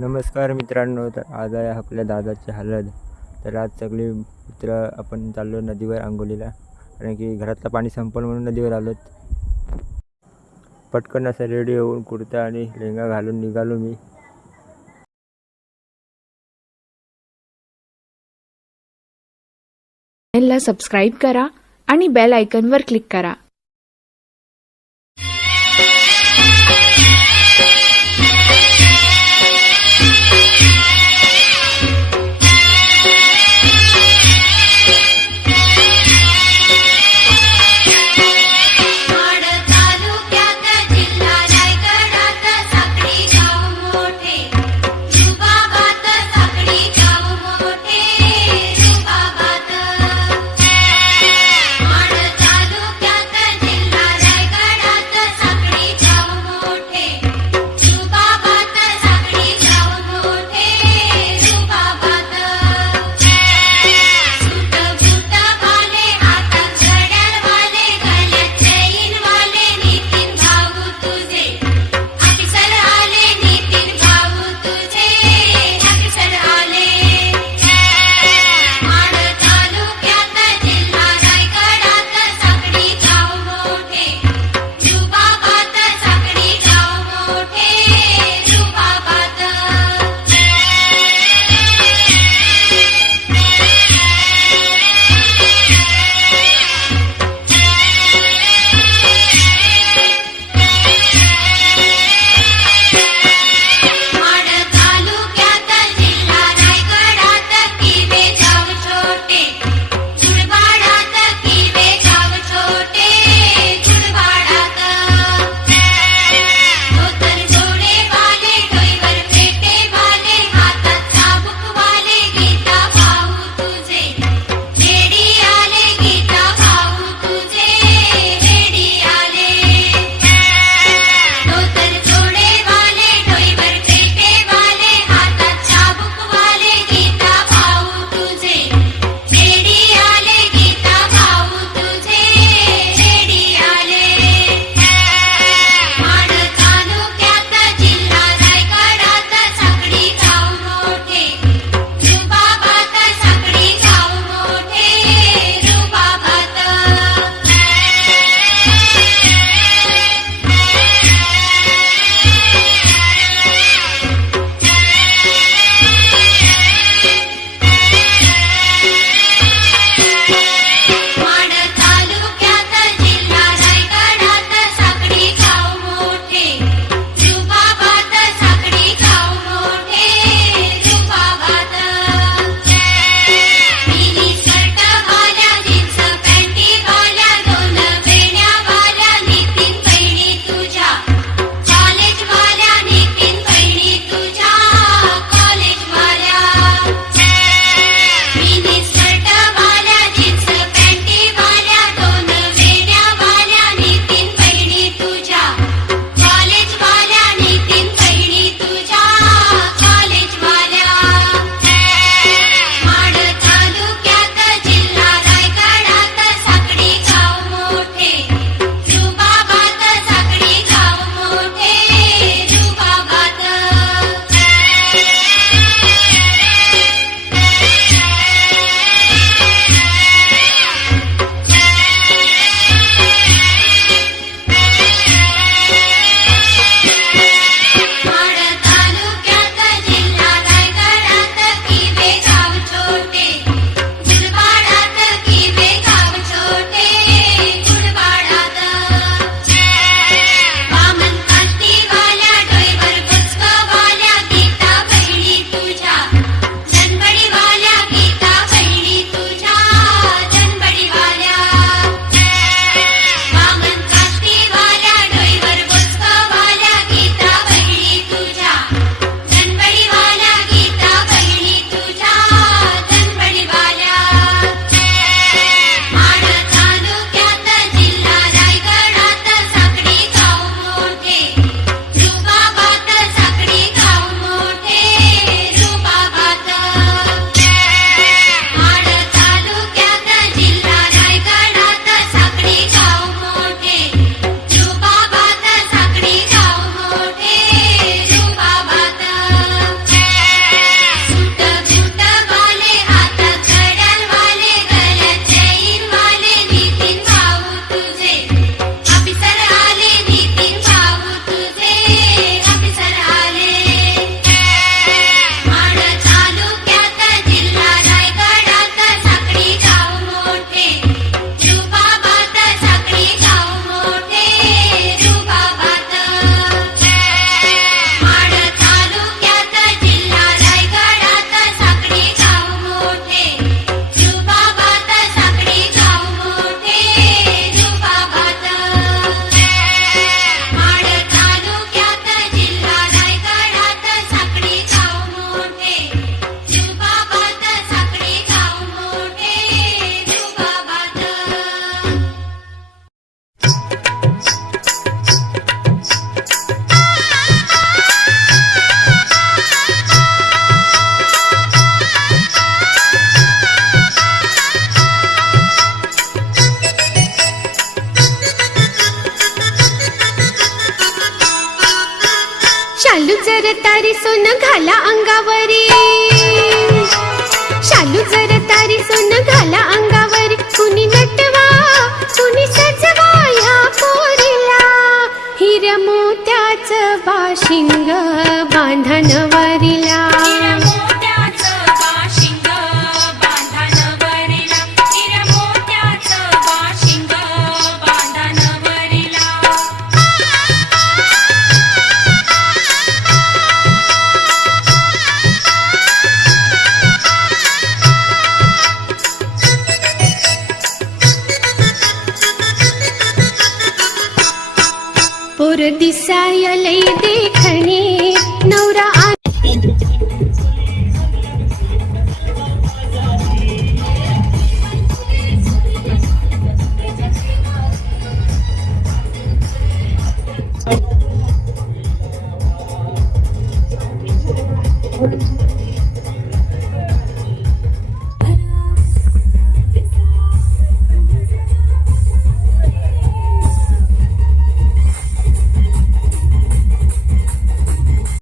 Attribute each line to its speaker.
Speaker 1: नमस्कार मित्रांनो तर आज आहे आपल्या दादाची हालत. तर आज सगळे मित्र आपण चाललो नदीवर आंघोलीला कारण की घरातलं पाणी संपलं म्हणून नदीवर आलो पटकन असं रेडी होऊन कुर्ता आणि लेहंगा घालून निघालो मी.
Speaker 2: चॅनलला सबस्क्राईब करा आणि बेल आयकनवर क्लिक करा.
Speaker 3: जर तारी सोन घाला अंगावरी. शालू जर दिसायलय देखणे नवरा Thank